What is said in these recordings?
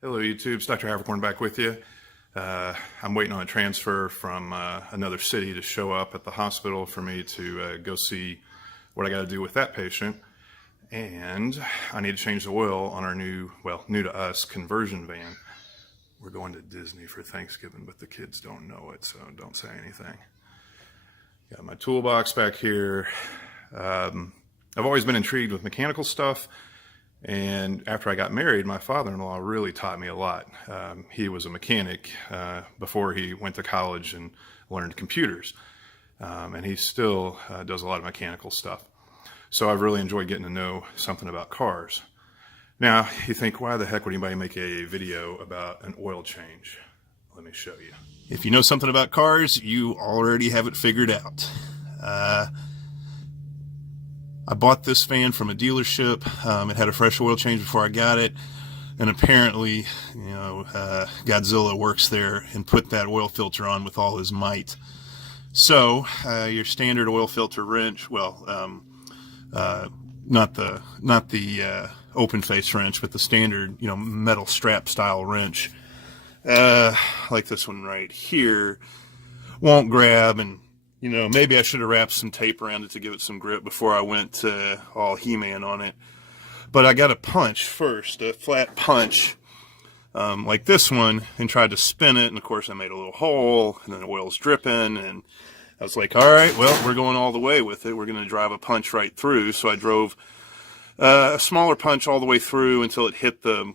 Hello YouTube, it's Dr. Haverkorn back with you. I'm waiting on a transfer from another city to show up at the hospital for me to go see what I got to do with that patient. And I need to change the oil on our new to us, conversion van. We're going to Disney for Thanksgiving, but the kids don't know it, so don't say anything. Got my toolbox back here. I've always been intrigued with mechanical stuff. And after I got married, my father-in-law really taught me a lot. He was a mechanic before he went to college and learned computers. And he still does a lot of mechanical stuff. So I've really enjoyed getting to know something about cars. Now, you think, why the heck would anybody make a video about an oil change? Let me show you. If you know something about cars, you already have it figured out. I bought this van from a dealership. It had a fresh oil change before I got it. And apparently, Godzilla works there and put that oil filter on with all his might. So, your standard oil filter wrench, not the open face wrench, but the standard, metal strap style wrench, like this one right here, won't grab. And maybe I should have wrapped some tape around it to give it some grip before I went all He-Man on it. But I got a punch first, a flat punch, like this one, and tried to spin it. And of course I made a little hole, and then the oil's dripping. And I was like, all right, well, we're going all the way with it. We're going to drive a punch right through. So I drove a smaller punch all the way through until it hit the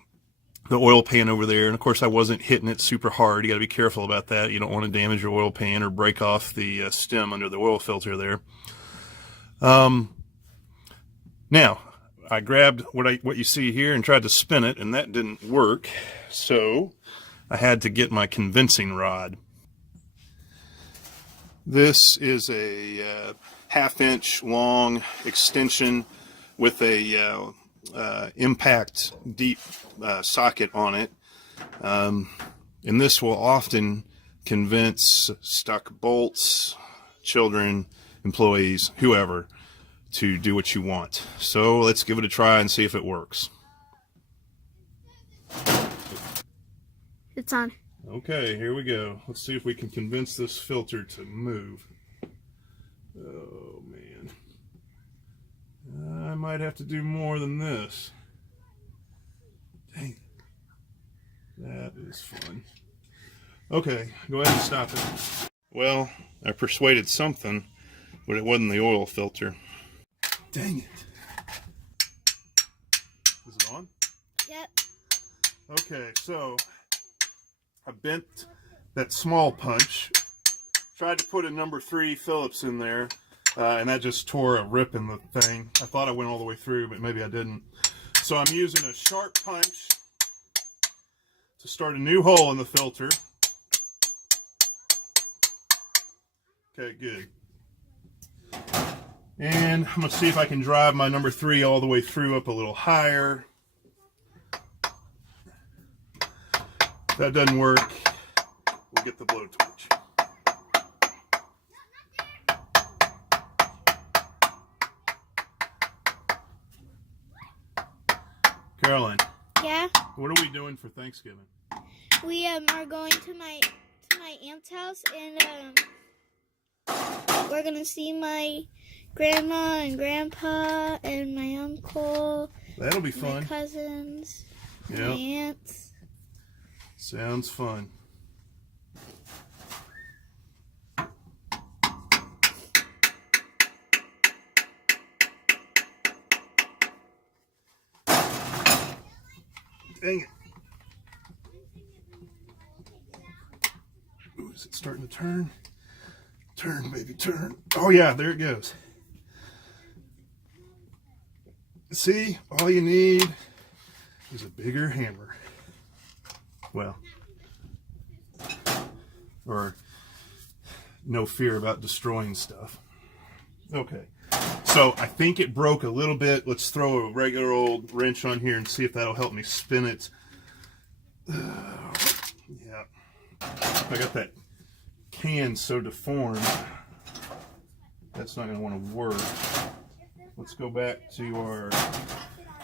oil pan over there. And of course I wasn't hitting it super hard. You got to be careful about that. You don't want to damage your oil pan or break off the stem under the oil filter there. Now I grabbed what you see here and tried to spin it, and that didn't work. So I had to get my convincing rod. This is a 1/2-inch long extension with a impact deep socket on it, and this will often convince stuck bolts, children, employees, whoever, to do what you want. So let's give it a try and see if it works. It's on. Okay, here we go. Let's see if we can convince this filter to move. Oh man, I might have to do more than this. Dang, that is fun. Okay, go ahead and stop it. Well, I persuaded something, but it wasn't the oil filter. Dang it. Is it on? Yep. Okay, so I bent that small punch, tried to put a number 3 Phillips in there, and that just tore a rip in the thing. I thought I went all the way through, but maybe I didn't. So I'm using a sharp punch to start a new hole in the filter. Okay, good. And I'm going to see if I can drive my number 3 all the way through up a little higher. If that doesn't work, we'll get the blowtorch. Caroline. Yeah? What are we doing for Thanksgiving? We are going to my aunt's house, and we're gonna see my grandma and grandpa and my uncle. That'll be fun. My cousins. Yep. My aunts. Sounds fun. Dang it. Ooh, is it starting to turn? Turn, baby, turn. Oh yeah, there it goes. See, all you need is a bigger hammer. Well, or no fear about destroying stuff. Okay, so I think it broke a little bit. Let's throw a regular old wrench on here and see if that'll help me spin it. Yeah, I got that can so deformed, that's not going to want to work. Let's go back to our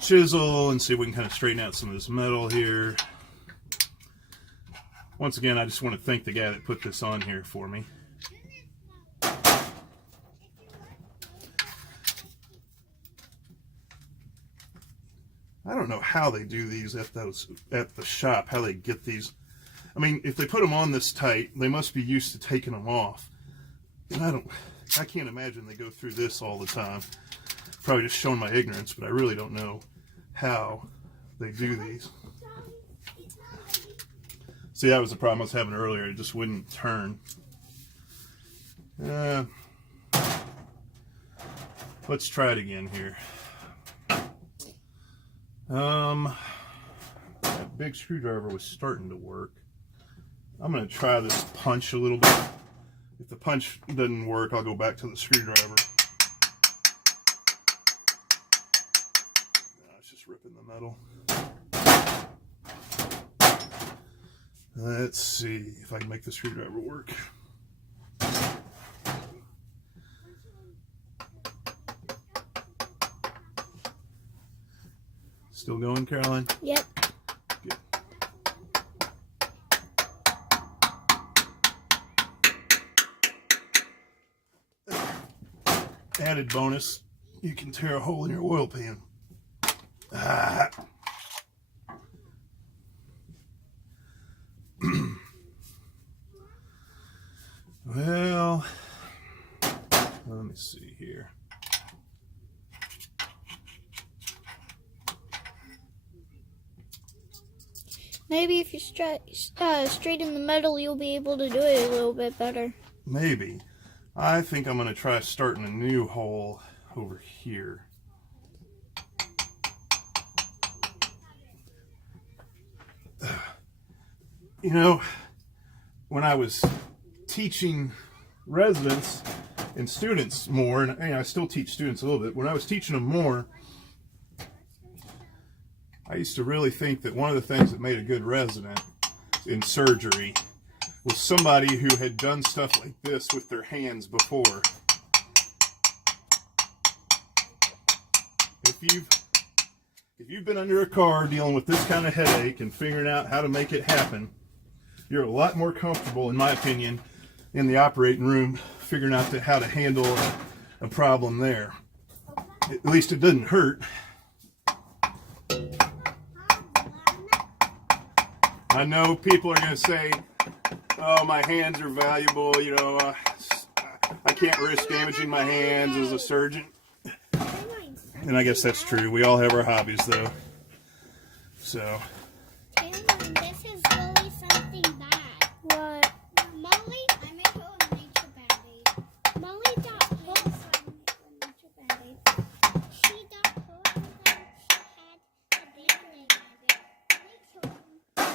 chisel and see if we can kind of straighten out some of this metal here. once again, I just want to thank the guy that put this on here for me. I don't know how they do these at the shop, how they get these. I mean, if they put them on this tight, they must be used to taking them off. And I can't imagine they go through this all the time. Probably just showing my ignorance, but I really don't know how they do these. See, that was the problem I was having earlier. It just wouldn't turn. Let's try it again here. That big screwdriver was starting to work. I'm going to try this punch a little bit. If the punch doesn't work, I'll go back to the screwdriver. It's just ripping the metal. Let's see if I can make the screwdriver work. Still going, Caroline? Yep. Good. Added bonus, you can tear a hole in your oil pan. Well, let me see here. Maybe if you straighten the metal, you'll be able to do it a little bit better. Maybe. I think I'm going to try starting a new hole over here. You know, when I was teaching residents and students more, and I still teach students a little bit, when I was teaching them more, I used to really think that one of the things that made a good resident in surgery was somebody who had done stuff like this with their hands before. If you've been under a car dealing with this kind of headache and figuring out how to make it happen, you're a lot more comfortable, in my opinion, in the operating room figuring out how to handle a problem there. At least it doesn't hurt. I know people are going to say, oh, my hands are valuable, you know, I can't risk damaging my hands as a surgeon. And I guess that's true. We all have our hobbies, though. So. This is really something bad. What? Molly, I made her a nature band-aid. Molly got hurt from a nature band-aid. She got hurt and she had a band-aid on it.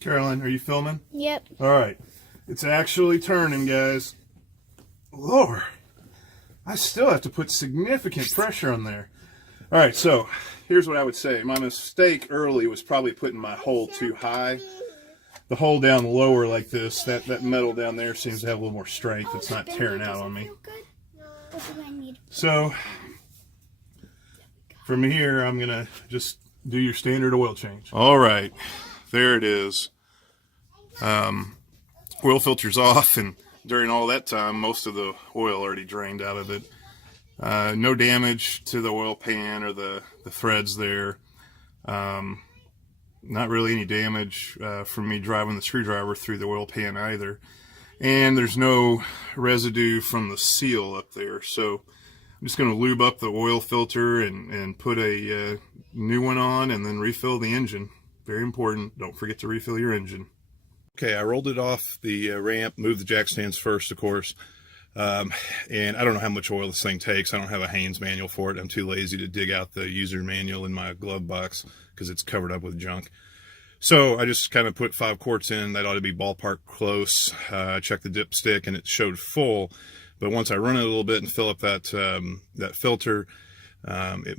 Caroline, are you filming? Yep. All right. It's actually turning, guys. Lord. I still have to put significant pressure on there. All right, so here's what I would say. My mistake early was probably putting my hole too high. The hole down lower like this, that metal down there seems to have a little more strength. It's not tearing out on me. So from here, I'm going to just do your standard oil change. All right, there it is. Oil filter's off, and during all that time, most of the oil already drained out of it. No damage to the oil pan or the threads there. Not really any damage from me driving the screwdriver through the oil pan either. And there's no residue from the seal up there. So I'm just going to lube up the oil filter and put a new one on and then refill the engine. Very important. Don't forget to refill your engine. Okay, I rolled it off the ramp, moved the jack stands first, of course. And I don't know how much oil this thing takes. I don't have a Haynes manual for it. I'm too lazy to dig out the user manual in my glove box because it's covered up with junk. So I just kind of put 5 quarts in. That ought to be ballpark close. I checked the dipstick and it showed full. But once I run it a little bit and fill up that filter, it'll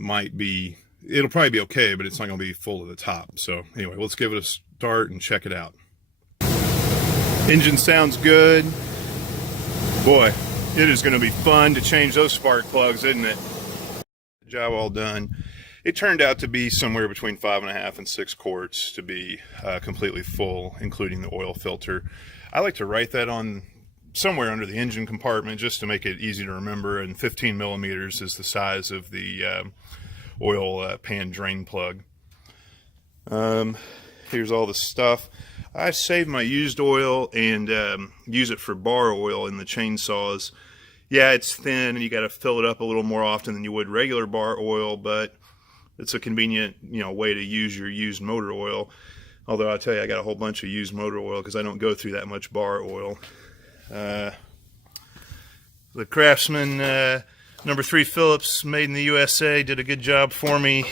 probably be okay, but it's not going to be full to the top. So anyway, let's give it a start and check it out. Engine sounds good. Boy, it is going to be fun to change those spark plugs, isn't it? Job all done. it turned out to be somewhere between 5.5 and 6 quarts to be completely full, including the oil filter. I like to write that on somewhere under the engine compartment just to make it easy to remember, and 15 millimeters is the size of the oil pan drain plug. Here's all the stuff. I save my used oil and use it for bar oil in the chainsaws. Yeah, it's thin and you got to fill it up a little more often than you would regular bar oil, but it's a convenient, way to use your used motor oil. Although I'll tell you, I got a whole bunch of used motor oil because I don't go through that much bar oil. The Craftsman number 3 Phillips, made in the USA, did a good job for me.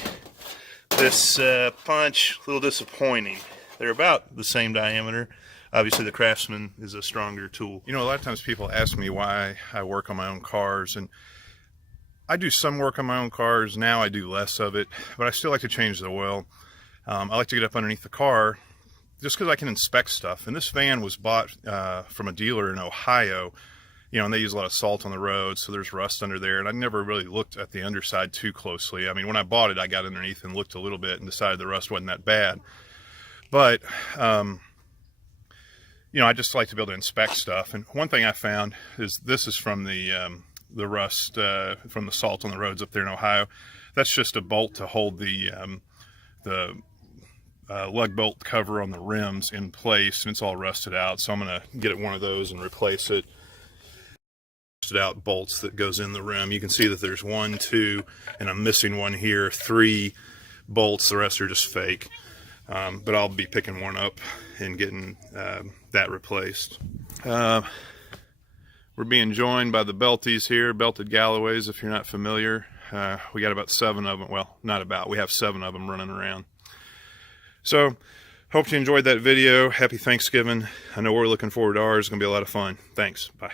This punch, a little disappointing. They're about the same diameter. Obviously, the Craftsman is a stronger tool. A lot of times people ask me why I work on my own cars, and I do some work on my own cars. Now I do less of it, but I still like to change the oil. I like to get up underneath the car just because I can inspect stuff. And this van was bought from a dealer in Ohio, and they use a lot of salt on the road, so there's rust under there. And I never really looked at the underside too closely. I mean, when I bought it, I got underneath and looked a little bit and decided the rust wasn't that bad. But, I just like to be able to inspect stuff. And one thing I found is this is from the rust from the salt on the roads up there in Ohio. That's just a bolt to hold the lug bolt cover on the rims in place, and it's all rusted out. So I'm going to get one of those and replace it. Rusted out bolts that goes in the rim. You can see that there's 1, 2, and I'm missing one here. 3 bolts. The rest are just fake. But I'll be picking one up and getting that replaced. We're being joined by the Belties here, belted Galloways, if you're not familiar. We got about 7 of them. Well, not about. We have 7 of them running around. So, hope you enjoyed that video. Happy Thanksgiving. I know we're looking forward to ours. It's going to be a lot of fun. Thanks. Bye.